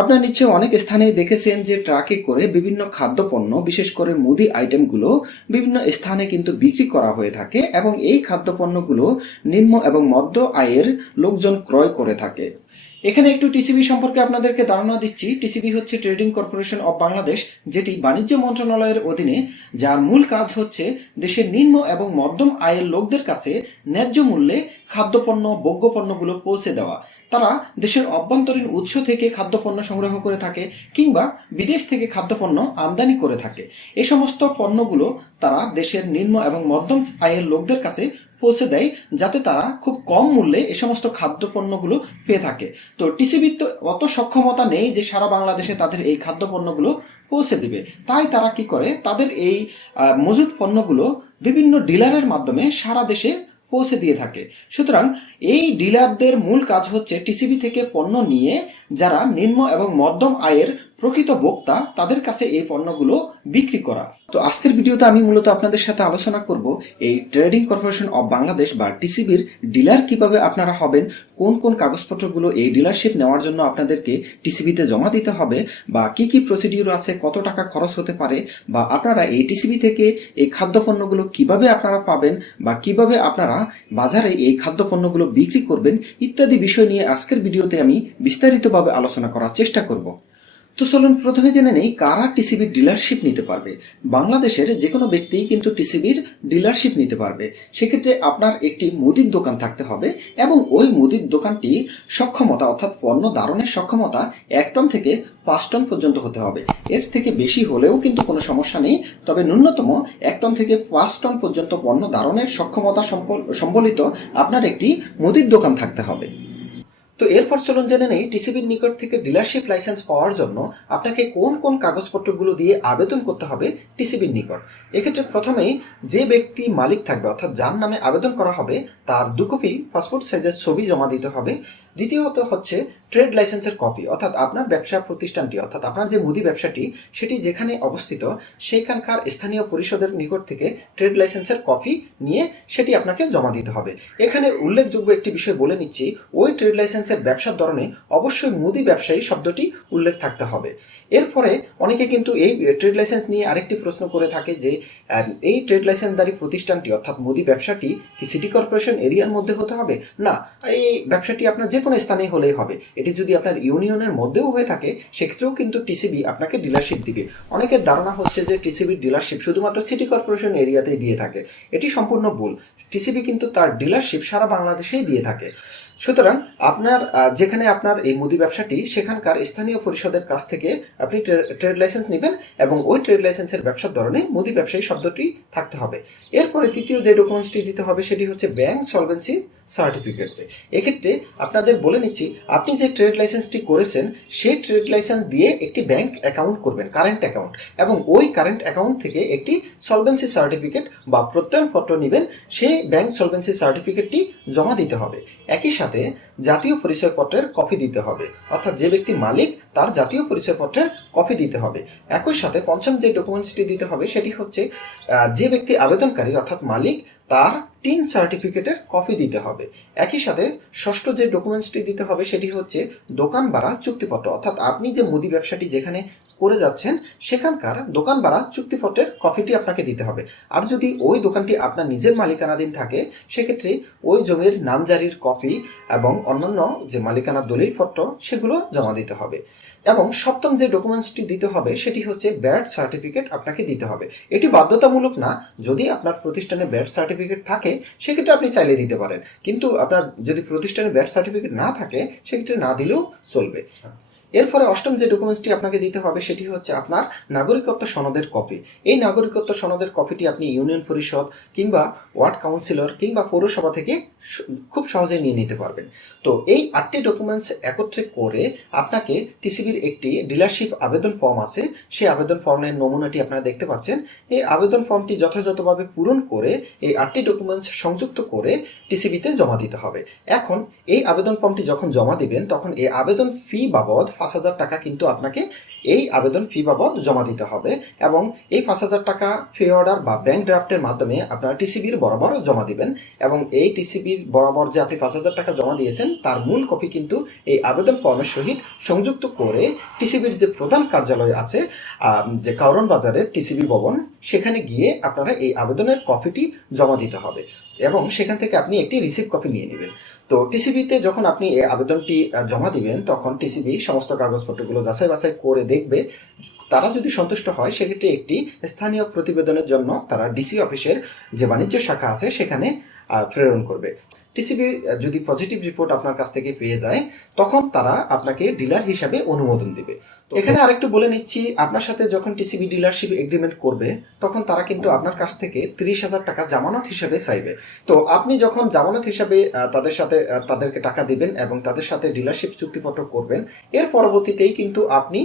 আপনার নিশ্চয়ই অনেক স্থানেই দেখেছেন যে ট্রাকে করে বিভিন্ন খাদ্যপণ্য বিশেষ করে মুদি আইটেমগুলো বিভিন্ন স্থানে কিন্তু বিক্রি করা হয়ে থাকে এবং এই খাদ্যপণ্যগুলো নিম্ন এবং মধ্য আয়ের লোকজন ক্রয় করে থাকে। এখানে একটু টিসিবি সম্পর্কে আপনাদেরকে ধারণা দিচ্ছি। টিসিবি হচ্ছে ট্রেডিং কর্পোরেশন অব বাংলাদেশ, যেটি বাণিজ্য মন্ত্রণালয়ের অধীনে, যার মূল কাজ হচ্ছে দেশের নিম্ন এবং মধ্যম আয়ের লোকদের কাছে ন্যায্য মূল্যে খাদ্যপণ্য ভোগ্যপণ্যগুলো পৌঁছে দেওয়া। তারা দেশের অভ্যন্তরীণ উৎস থেকে খাদ্যপণ্য সংগ্রহ করে থাকে কিংবা বিদেশ থেকে খাদ্যপণ্য আমদানি করে থাকে। এই সমস্ত পণ্যগুলো তারা দেশের নিম্ন এবং মধ্যম আয়ের লোকদের কাছে পৌঁছে দেয়, যাতে তারা খুব কম মূল্যে এই সমস্ত খাদ্যপণ্যগুলো পেয়ে থাকে। তো টিসিবির তো অত সক্ষমতা নেই যে সারা বাংলাদেশে তাদের এই খাদ্যপণ্যগুলো পৌঁছে দিবে। তাই তারা কি করে, তাদের এই মজুদ পণ্যগুলো বিভিন্ন ডিলারের মাধ্যমে সারা দেশে পৌঁছে দিয়ে থাকে। সুতরাং এই ডিলারদের মূল কাজ হচ্ছে টিসিবি থেকে পণ্য নিয়ে যারা নিম্ন এবং মধ্যম আয়ের প্রকৃত ভোক্তা তাদের কাছে এই পণ্যগুলো বিক্রি করা। তো আজকের ভিডিওতে আমি মূলত আপনাদের সাথে আলোচনা করব এই ট্রেডিং কর্পোরেশন অব বাংলাদেশ বা টিসিবির ডিলার কিভাবে আপনারা হবেন, কোন কোন কাগজপত্রগুলো এই ডিলারশিপ নেওয়ার জন্য আপনাদেরকে টিসিবিতে জমা দিতে হবে, বা কি কি প্রসিডিউর আছে, কত টাকা খরচ হতে পারে, বা আপনারা এই টিসিবি থেকে এই খাদ্যপণ্যগুলো কিভাবে আপনারা পাবেন, বা কিভাবে আপনারা বাজারে এই খাদ্যপণ্যগুলো বিক্রি করবেন ইত্যাদি বিষয় নিয়ে আজকের ভিডিওতে আমি বিস্তারিতভাবে আলোচনা করার চেষ্টা করব। তো চলুন প্রথমে জেনে নেই কারা টিসিবির ডিলারশিপ নিতে পারবে। বাংলাদেশের যে কোনো ব্যক্তিই কিন্তু টিসিবির ডিলারশিপ নিতে পারবে। সেক্ষেত্রে আপনার একটি মুদির দোকান থাকতে হবে এবং ওই মুদির দোকানটি সক্ষমতা অর্থাৎ পণ্য ধারণের সক্ষমতা 1 টন থেকে 5 টন পর্যন্ত হতে হবে। এর থেকে বেশি হলেও কিন্তু কোনো সমস্যা নেই, তবে ন্যূনতম 1 টন থেকে 5 টন পর্যন্ত পণ্য ধারণের সক্ষমতা সম্বলিত আপনার একটি মুদির দোকান থাকতে হবে। তো এরপর চলুন জেনে নেই টিসিবির নিকট থেকে ডিলারশিপ লাইসেন্স পাওয়ার জন্য আপনাকে কোন কোন কাগজপত্রগুলো দিয়ে আবেদন করতে হবে টিসিবির নিকট। এক্ষেত্রে প্রথমেই যে ব্যক্তি মালিক থাকবে অর্থাৎ যার নামে আবেদন করা হবে তার 2 কপি পাসপোর্ট সাইজের ছবি জমা দিতে হবে। দ্বিতীয়ত হচ্ছে ট্রেড লাইসেন্সের কপি, অর্থাৎ আপনার ব্যবসা প্রতিষ্ঠানটি অর্থাৎ আপনার যে মুদি ব্যবসাটি সেটি যেখানে অবস্থিত সেখানকার স্থানীয় পরিষদের নিকট থেকে ট্রেড লাইসেন্সের কপি নিয়ে সেটি আপনাকে জমা দিতে হবে। এখানে উল্লেখযোগ্য একটি বিষয় বলে নিচ্ছি, ওই ট্রেড লাইসেন্সের ব্যবসার ধরনে অবশ্যই মুদি ব্যবসায়ী শব্দটি উল্লেখ থাকতে হবে। এরপরে অনেকে কিন্তু এই ট্রেড লাইসেন্স নিয়ে আরেকটি প্রশ্ন করে থাকে যে এই ট্রেড লাইসেন্সধারী প্রতিষ্ঠানটি অর্থাৎ মুদি ব্যবসাটি কি সিটি কর্পোরেশন এরিয়ার মধ্যে হতে হবে? না, এই ব্যবসাটি আপনার যে কোনো স্থানে হলেই হবে। এটি যদি আপনার ইউনিয়নের মধ্যেও হয়ে থাকে সেক্ষেত্রেও কিন্তু টিসিবি আপনাকে ডিলারশিপ দিবে। অনেকের ধারণা হচ্ছে যে টিসিবির ডিলারশিপ শুধুমাত্র সিটি কর্পোরেশন এরিয়াতেই দিয়ে থাকে। এটি সম্পূর্ণ ভুল। টিসিবি কিন্তু তার ডিলারশিপ সারা বাংলাদেশেই দিয়ে থাকে। সুতরাং আপনার যেখানে আপনার এই মুদি ব্যবসাটি সেখানকার স্থানীয় পরিষদের কাছ থেকে আপনি ট্রেড লাইসেন্স নেবেন এবং ওই ট্রেড লাইসেন্সের ব্যবসার ধরনে মুদি ব্যবসায়ী শব্দটি থাকতে হবে। এরপরে তৃতীয় যে ডকুমেন্টসটি দিতে হবে সেটি হচ্ছে ব্যাংক সলভেন্সি সার্টিফিকেট। এক্ষেত্রে আপনাদের বলে নিচ্ছি, আপনি যে ট্রেড লাইসেন্সটি করেছেন সেই ট্রেড লাইসেন্স দিয়ে একটি ব্যাংক অ্যাকাউন্ট করবেন, কারেন্ট অ্যাকাউন্ট, এবং ওই কারেন্ট অ্যাকাউন্ট থেকে একটি সলভেন্সি সার্টিফিকেট বা প্রত্যয়নপত্র নেবেন। সেই ব্যাংক সলভেন্সি সার্টিফিকেটটি জমা দিতে হবে। একই সাথে জাতীয় পরিচয়পত্রের কপি দিতে হবে, অর্থাৎ যে ব্যক্তি মালিক তার জাতীয় পরিচয়পত্রের কপি দিতে হবে। একই সাথে পঞ্চম যে ডকুমেন্টসটি দিতে হবে সেটি হচ্ছে যে ব্যক্তি আবেদনকারী অর্থাৎ মালিক তার টিন সার্টিফিকেটের কপি দিতে হবে। একই সাথে ষষ্ঠ যে ডকুমেন্টসটি দিতে হবে সেটি হচ্ছে দোকান ভাড়া চুক্তিপত্র, অর্থাৎ আপনি যে মুদি ব্যবসাটি যেখানে করে যাচ্ছেন সেখানকার দোকান ভাড়া চুক্তিপত্রের কপিটি আপনাকে দিতে হবে। আর যদি ওই দোকানটি আপনার নিজের মালিকানাধীন থাকে সেক্ষেত্রে ওই জমির নামজারির কপি এবং অন্যান্য যে মালিকানার দলিলপত্র সেগুলো জমা দিতে হবে। এবং সপ্তম যে ডকুমেন্টসটি দিতে হবে সেটি হচ্ছে ব্যাট সার্টিফিকেট আপনাকে দিতে হবে। এটি বাধ্যতামূলক না, যদি আপনার প্রতিষ্ঠানে ব্যাট সার্টিফিকেট থাকে সেক্ষেত্রে আপনি চাইলে দিতে পারেন, কিন্তু আপনার যদি প্রতিষ্ঠানে ব্যাট সার্টিফিকেট না থাকে সেক্ষেত্রে না দিলেও চলবে। এরপরে অষ্টম যে ডকুমেন্টসটি আপনাকে দিতে হবে সেটি হচ্ছে আপনার নাগরিকত্ব সনদের কপি। এই নাগরিকত্ব সনদের কপিটি আপনি ইউনিয়ন পরিষদ কিংবা ওয়ার্ড কাউন্সিলর কিংবা পৌরসভা থেকে খুব সহজেই নিয়ে নিতে পারবেন। তো এই 8টি ডকুমেন্টস একত্রে করে আপনাকে টিসিবির একটি ডিলারশিপ আবেদন ফর্ম আছে, সেই আবেদন ফর্মের নমুনাটি আপনারা দেখতে পাচ্ছেন। এই আবেদন ফর্মটি যথাযথভাবে পূরণ করে এই 8টি ডকুমেন্টস সংযুক্ত করে টিসিবিতে জমা দিতে হবে। এখন এই আবেদন ফর্মটি যখন জমা দিবেন তখন এই আবেদন ফি বাবদ 5,000 টাকা কিন্তু আপনাকে এই আবেদন ফি বাবদ জমা দিতে হবে এবং এই 5,000 টাকা ফি অর্ডার বা ব্যাংক ড্রাফটের মাধ্যমে আপনারা টিসিবির বরাবর জমা দিবেন এবং এই টিসিবির বরাবর যে আপনি 5,000 টাকা জমা দিয়েছেন তার মূল কপি কিন্তু এই আবেদন ফর্মের সহিত সংযুক্ত করে টিসিবির যে প্রধান কার্যালয় আছে যে কারওয়ান বাজারের টিসিবি ভবন, সেখানে গিয়ে আপনারা এই আবেদনের কপিটি জমা দিতে হবে এবং সেখান থেকে আপনি একটি রিসিপ্ট কপি নিয়ে নেবেন। তো টিসিবিতে যখন আপনি এই আবেদনটি জমা দিবেন তখন টিসিবি সমস্ত কাগজপত্রগুলো যাচাই বাছাই করে দেখবে। তারা যদি সন্তুষ্ট হয় সেক্ষেত্রে একটি স্থানীয় প্রতিবেদনের জন্য তারা ডিসি অফিসের যে বাণিজ্য শাখা আছে সেখানে প্রেরণ করবে। টিসিবি যদি পজিটিভ রিপোর্ট আপনার কাছ থেকে পেয়ে যায় তখন তারা আপনাকে ডিলার হিসাবে অনুমোদন দিবে। তো এখানে আরেকটু বলে নিচ্ছি, আপনার সাথে যখন টিসিবি ডিলারশিপ এগ্রিমেন্ট করবে তখন তারা কিন্তু আপনার কাছ থেকে 30,000 টাকা জামানত হিসাবে চাইবে। তো আপনি যখন জামানত হিসাবে তাদেরকে টাকা দিবেন এবং তাদের সাথে ডিলারশিপ চুক্তিপত্র করবেন, এর পরবর্তীতেই কিন্তু আপনি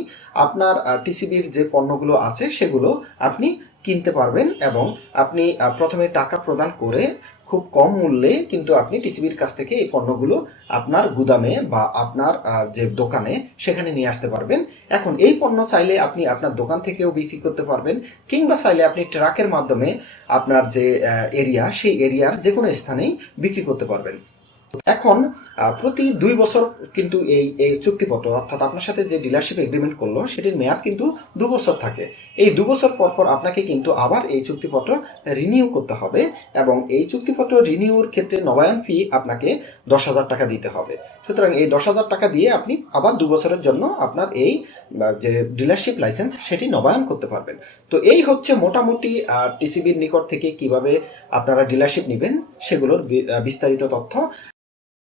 আপনার টিসিবির যে পণ্যগুলো আছে সেগুলো আপনি কিনতে পারবেন এবং আপনি প্রথমে টাকা প্রদান করে খুব কম মূল্যে কিন্তু আপনি টিসিবির কাছ থেকে এই পণ্যগুলো আপনার গুদামে বা আপনার যে দোকানে সেখানে নিয়ে আসতে পারবেন। এখন এই পণ্য চাইলে আপনি আপনার দোকান থেকেও বিক্রি করতে পারবেন কিংবা চাইলে আপনি ট্রাকের মাধ্যমে আপনার যে এরিয়া সেই এরিয়ার যে কোনো স্থানেই বিক্রি করতে পারবেন। এখন প্রতি 2 বছর কিন্তু এই চুক্তিপত্র অর্থাৎ আপনার সাথে যে ডিলারশিপ এগ্রিমেন্ট করলো সেটির মেয়াদ কিন্তু 2 বছর থাকে। এই 2 বছর পর পর আপনাকে কিন্তু আবার এই চুক্তিপত্র রিনিউ করতে হবে এবং এই চুক্তিপত্র রিনিউর ক্ষেত্রে নবায়ন ফি আপনাকে 10,000 টাকা দিতে হবে। সুতরাং এই 10,000 টাকা দিয়ে আপনি আবার 2 বছরের জন্য আপনার এই যে ডিলারশিপ লাইসেন্স সেটি নবায়ন করতে পারবেন। তো এই হচ্ছে মোটামুটি টিসিবির নিকট থেকে কিভাবে আপনারা ডিলারশিপ নেবেন সেগুলোর বিস্তারিত তথ্য।